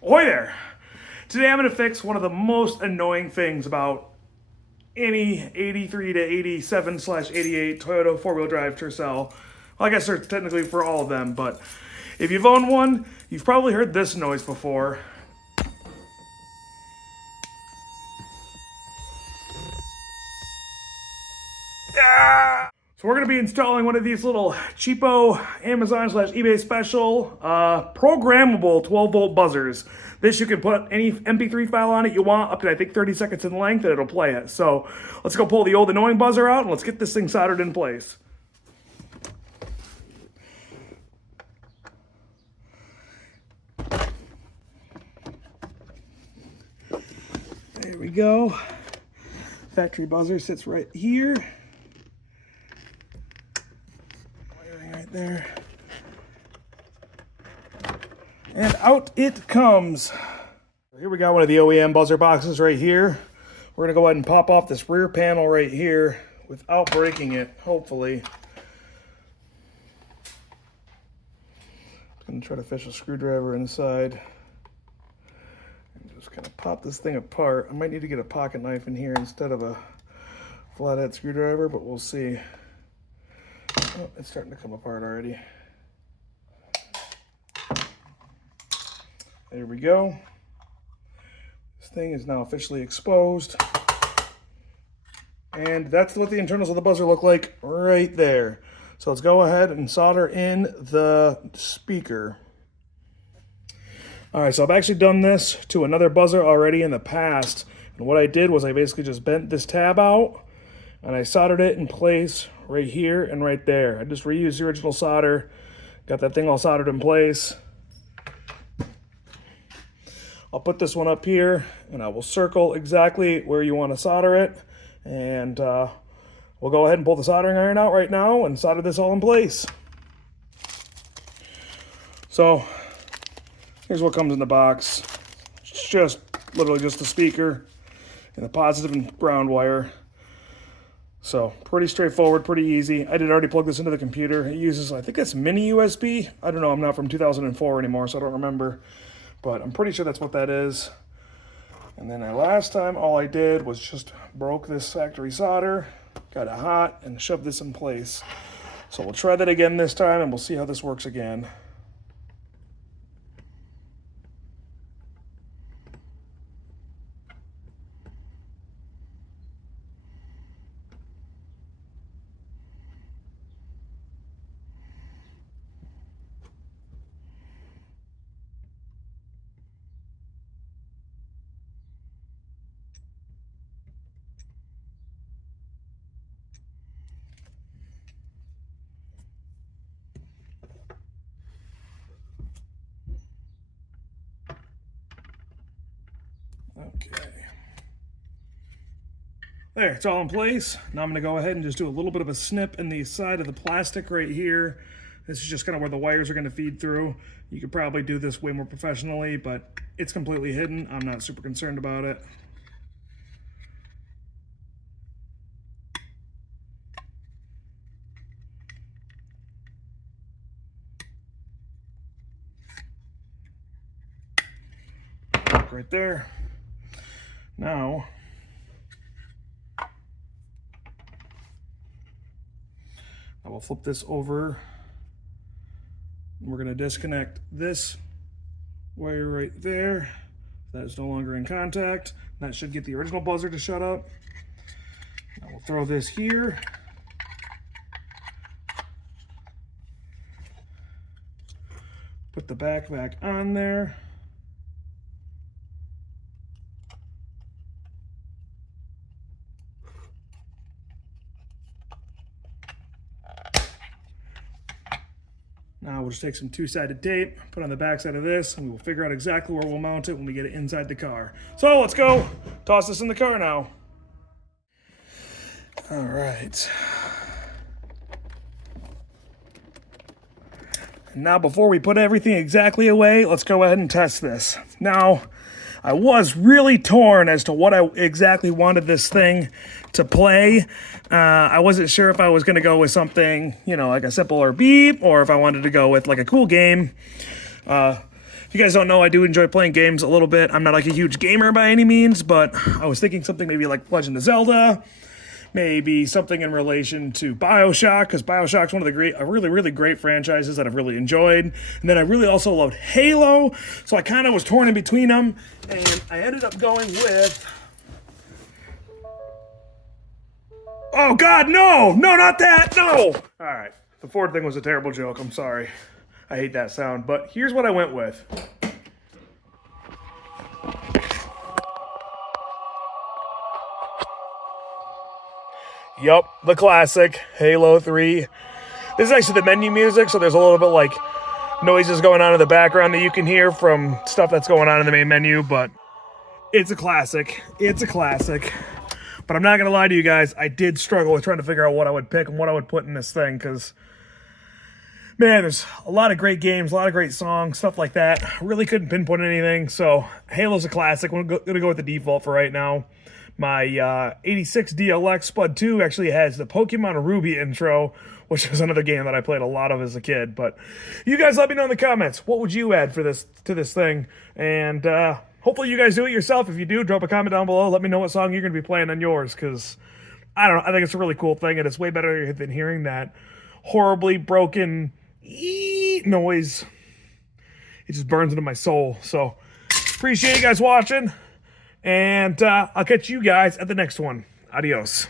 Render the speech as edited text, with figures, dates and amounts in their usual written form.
Ahoy there! Today I'm going to fix one of the most annoying things about any 83 to 87 slash 88 Toyota four-wheel drive Tercel. Well, I guess they're technically for all of them, but if you've owned one, you've probably heard this noise before. So we're going to be installing one of these little cheapo Amazon slash eBay special programmable 12 volt buzzers. This you can put any MP3 file on it you want, up to I think 30 seconds in length, and it'll play it. So let's go pull the old annoying buzzer out and let's get this thing soldered in place. There we go. Factory buzzer sits right here. Right there. And out it comes. Here we got one of the OEM buzzer boxes right here. We're going to go ahead and pop off this rear panel right here without breaking it, hopefully. I'm going to try to fish a screwdriver inside. And just kind of pop this thing apart. I might need to get a pocket knife in here instead of a flathead screwdriver, but we'll see. Oh, it's starting to come apart already. There we go. This thing is now officially exposed. And that's what the internals of the buzzer look like right there. So let's go ahead and solder in the speaker. All right, so I've actually done this to another buzzer already in the past. And what I did was I basically just bent this tab out and I soldered it in place right here and right there. I just reused the original solder, got that thing all soldered in place. I'll put this one up here and I will circle exactly where you want to solder it. And we'll go ahead and pull the soldering iron out right now and solder this all in place. So here's what comes in the box. It's just literally just the speaker and the positive and ground wire. So pretty straightforward, pretty easy. I did already plug this into the computer. It uses, I think that's mini USB. I don't know, I'm not from 2004 anymore, so I don't remember. But I'm pretty sure that's what that is. And then last time, all I did was just broke this factory solder, got it hot, and shoved this in place. So we'll try that again this time, and we'll see how this works again. Okay. There, it's all in place. Now I'm going to go ahead and just do a little bit of a snip in the side of the plastic right here. This is just kind of where the wires are going to feed through. You could probably do this way more professionally, but it's completely hidden. I'm not super concerned about it. Right there. Now, I will flip this over. We're going to disconnect this wire right there. That is no longer in contact. That should get the original buzzer to shut up. Now we'll throw this here. Put the back on there. Now we'll just take some two-sided tape, put on the back side of this, and we'll figure out exactly where we'll mount it when we get it inside the car. So let's go toss this in the car now. All right. Now before we put everything exactly away, let's go ahead and test this. Now, I was really torn as to what I exactly wanted this thing to play. I wasn't sure if I was going to go with something, you know, like a simpler beep, or if I wanted to go with like a cool game. If you guys don't know, I do enjoy playing games a little bit. I'm not like a huge gamer by any means, but I was thinking something maybe like Legend of Zelda, maybe something in relation to BioShock, because BioShock's one of the really great franchises that I've really enjoyed. And then I really also loved Halo, so I kind of was torn in between them, and I ended up going with... Oh God, no! No, not that, no! All right, the Ford thing was a terrible joke, I'm sorry. I hate that sound, but here's what I went with. Yup, the classic Halo 3. This is actually the menu music, so there's a little bit like noises going on in the background that you can hear from stuff that's going on in the main menu, but it's a classic. It's a classic. But I'm not going to lie to you guys, I did struggle with trying to figure out what I would pick and what I would put in this thing, because man, there's a lot of great games, a lot of great songs, stuff like that. I really couldn't pinpoint anything, so Halo's a classic. I'm going to go with the default for right now. My 86 DLX Spud 2 actually has the Pokemon Ruby intro, which was another game that I played a lot of as a kid. But you guys let me know in the comments, what would you add for this to this thing? And hopefully you guys do it yourself. If you do, drop a comment down below. Let me know what song you're going to be playing on yours, because I don't know, I think it's a really cool thing, and it's way better than hearing that horribly broken noise. It just burns into my soul. So appreciate you guys watching, and I'll catch you guys at the next one. Adios.